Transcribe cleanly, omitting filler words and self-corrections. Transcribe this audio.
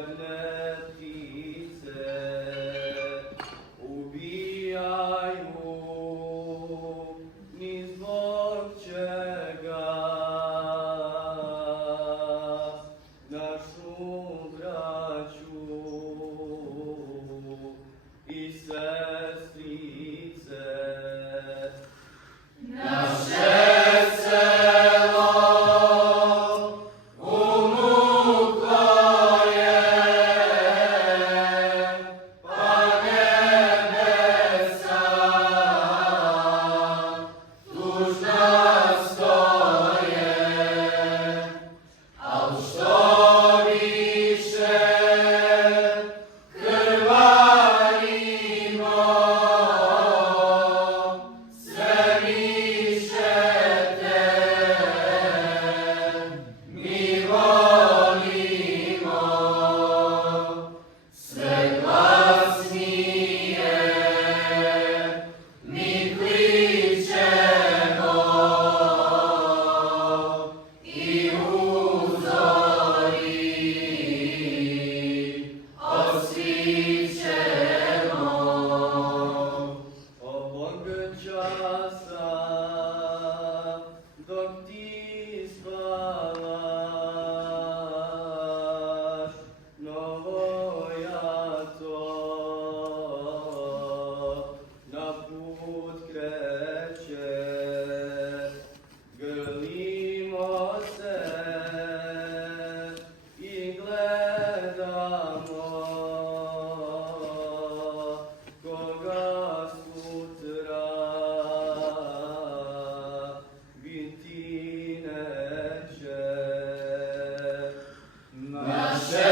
Bjedne ptice ubijaju ni zbog čega našu braću i sestrice. Naše selo umuklo je, pa nebesa tužna stoje, al što više krvarimo, sve više te mi volimo, sve glasnije mi kličemo i uzori osvićemo. Ovog časa dok ti spavaš, novojato na put kreće. Grlimo se i gledamo koga sutra biti neće. Naše